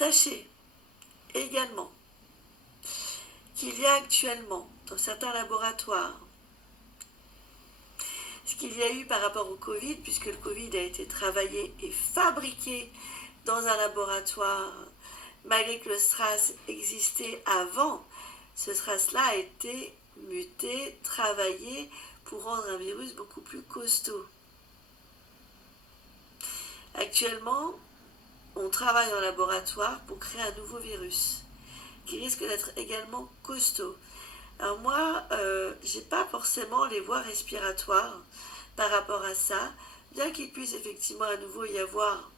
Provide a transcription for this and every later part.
Sachez également qu'il y a actuellement dans certains laboratoires ce qu'il y a eu par rapport au Covid, puisque le Covid a été travaillé et fabriqué dans un laboratoire, malgré que le SRAS existait avant, ce SRAS-là a été muté, travaillé pour rendre un virus beaucoup plus costaud. Actuellement, on travaille en laboratoire pour créer un nouveau virus qui risque d'être également costaud. Alors moi, j'ai pas forcément les voies respiratoires par rapport à ça, bien qu'il puisse effectivement à nouveau y avoir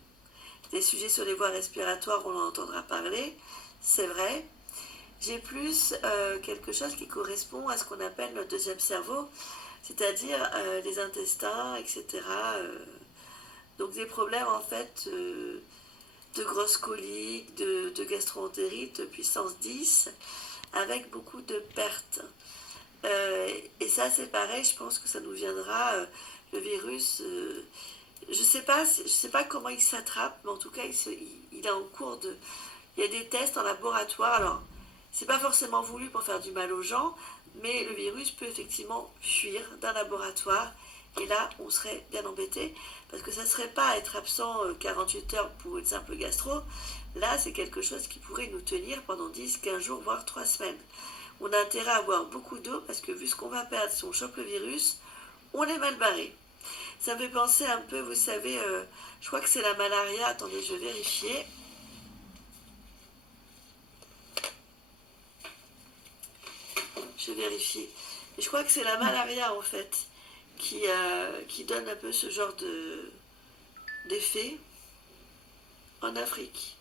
des sujets sur les voies respiratoires, on en entendra parler, c'est vrai. J'ai plus quelque chose qui correspond à ce qu'on appelle notre deuxième cerveau, c'est-à-dire les intestins, etc. Donc des problèmes en fait de grosses coliques, de gastro-entérite, puissance 10, avec beaucoup de pertes. Et ça c'est pareil, je pense que ça nous viendra, le virus, je sais pas comment il s'attrape, mais en tout cas il est en cours de... Il y a des tests en laboratoire, alors c'est pas forcément voulu pour faire du mal aux gens, mais le virus peut effectivement fuir d'un laboratoire, et là on serait bien embêté, parce que ça ne serait pas être absent 48 heures pour une simple gastro, là c'est quelque chose qui pourrait nous tenir pendant 10, 15 jours, voire 3 semaines. On a intérêt à boire beaucoup d'eau, parce que vu ce qu'on va perdre si on chope le virus, on est mal barré. Ça me fait penser un peu, vous savez, je crois que c'est la malaria, attendez, je vais vérifier. Je vérifie. Et je crois que c'est la malaria, en fait, qui donne un peu ce genre d'effet en Afrique.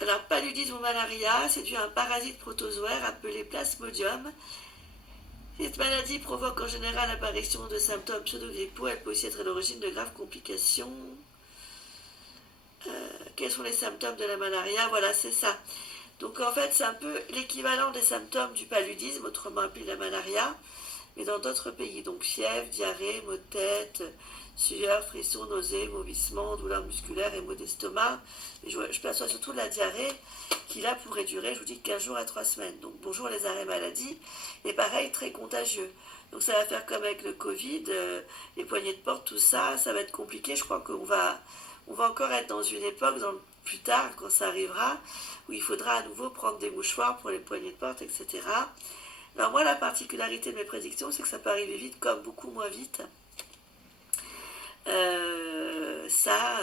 Alors, paludisme ou malaria, c'est dû à un parasite protozoaire appelé Plasmodium. Cette maladie provoque en général l'apparition de symptômes pseudo-grippaux. Elle peut aussi être à l'origine de graves complications. Quels sont les symptômes de la malaria? Voilà, c'est ça. Donc en fait, c'est un peu l'équivalent des symptômes du paludisme, autrement appelé la malaria, mais dans d'autres pays. Donc fièvre, diarrhée, maux de tête, sueur, frisson, nausées, vomissements, douleurs musculaires et maux d'estomac. Je perçois surtout la diarrhée qui là pourrait durer, je vous dis, 15 jours à 3 semaines. Donc bonjour les arrêts maladie. Et pareil, très contagieux. Donc ça va faire comme avec le Covid, les poignées de porte, tout ça, ça va être compliqué. Je crois qu'on va encore être dans une époque, plus tard, quand ça arrivera, où il faudra à nouveau prendre des mouchoirs pour les poignées de porte, etc. Alors moi, la particularité de mes prédictions, c'est que ça peut arriver vite, comme beaucoup moins vite. Ça...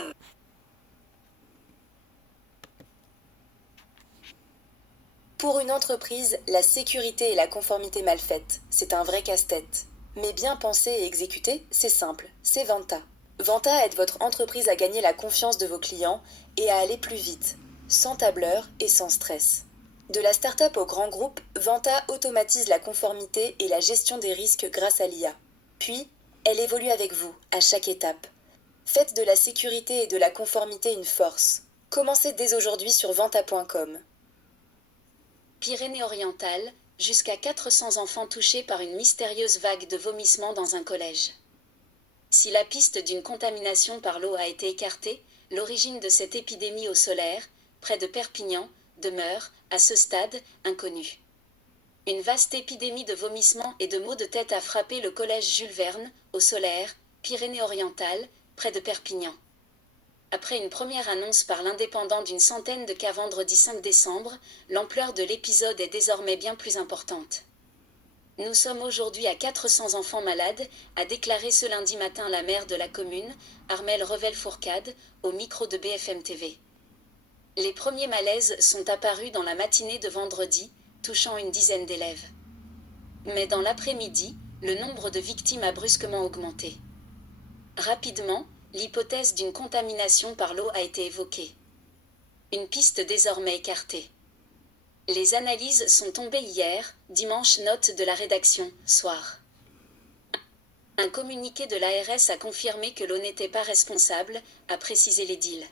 Pour une entreprise, la sécurité et la conformité mal faites, c'est un vrai casse-tête. Mais bien pensé et exécuté, c'est simple, c'est Vanta. Vanta aide votre entreprise à gagner la confiance de vos clients et à aller plus vite, sans tableur et sans stress. De la start-up au grand groupe, Vanta automatise la conformité et la gestion des risques grâce à l'IA. Puis, elle évolue avec vous, à chaque étape. Faites de la sécurité et de la conformité une force. Commencez dès aujourd'hui sur vanta.com. Pyrénées-Orientales, jusqu'à 400 enfants touchés par une mystérieuse vague de vomissements dans un collège. Si la piste d'une contamination par l'eau a été écartée, l'origine de cette épidémie au Solaire, près de Perpignan, demeure, à ce stade, inconnue. Une vaste épidémie de vomissements et de maux de tête a frappé le collège Jules Verne, au Solaire, Pyrénées-Orientales, près de Perpignan. Après une première annonce par l'Indépendant d'une centaine de cas vendredi 5 décembre, l'ampleur de l'épisode est désormais bien plus importante. Nous sommes aujourd'hui à 400 enfants malades, a déclaré ce lundi matin la maire de la commune, Armelle Revel-Fourcade, au micro de BFM TV. Les premiers malaises sont apparus dans la matinée de vendredi, touchant une dizaine d'élèves. Mais dans l'après-midi, le nombre de victimes a brusquement augmenté. Rapidement, l'hypothèse d'une contamination par l'eau a été évoquée. Une piste désormais écartée. Les analyses sont tombées hier, dimanche, note de la rédaction, soir. Un communiqué de l'ARS a confirmé que l'eau n'était pas responsable, a précisé l'édile.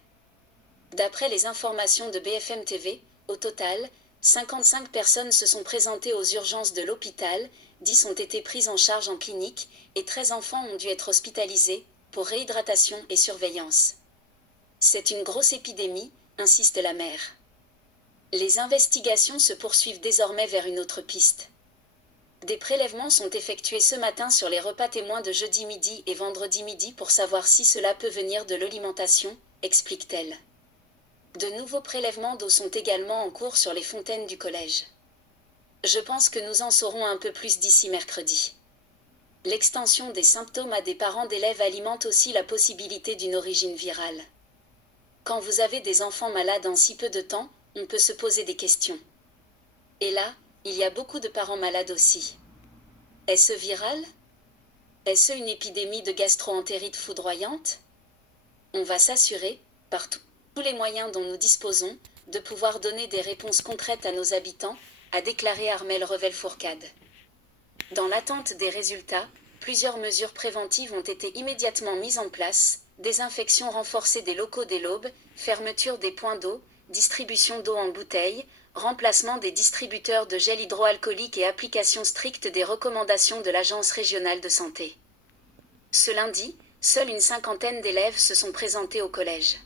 D'après les informations de BFM TV, au total, 55 personnes se sont présentées aux urgences de l'hôpital, 10 ont été prises en charge en clinique, et 13 enfants ont dû être hospitalisés, pour réhydratation et surveillance. C'est une grosse épidémie, insiste la mère. Les investigations se poursuivent désormais vers une autre piste. Des prélèvements sont effectués ce matin sur les repas témoins de jeudi midi et vendredi midi pour savoir si cela peut venir de l'alimentation, explique-t-elle. De nouveaux prélèvements d'eau sont également en cours sur les fontaines du collège. Je pense que nous en saurons un peu plus d'ici mercredi. L'extension des symptômes à des parents d'élèves alimente aussi la possibilité d'une origine virale. Quand vous avez des enfants malades en si peu de temps, on peut se poser des questions. Et là, il y a beaucoup de parents malades aussi. Est-ce viral? Est-ce une épidémie de gastro-entérite foudroyante? On va s'assurer, par tous les moyens dont nous disposons, de pouvoir donner des réponses concrètes à nos habitants, a déclaré Armelle Revel-Fourcade. Dans l'attente des résultats, plusieurs mesures préventives ont été immédiatement mises en place, désinfection renforcée des locaux dès l'aube, fermeture des points d'eau, distribution d'eau en bouteilles, remplacement des distributeurs de gel hydroalcoolique et application stricte des recommandations de l'Agence régionale de santé. Ce lundi, seule une cinquantaine d'élèves se sont présentés au collège.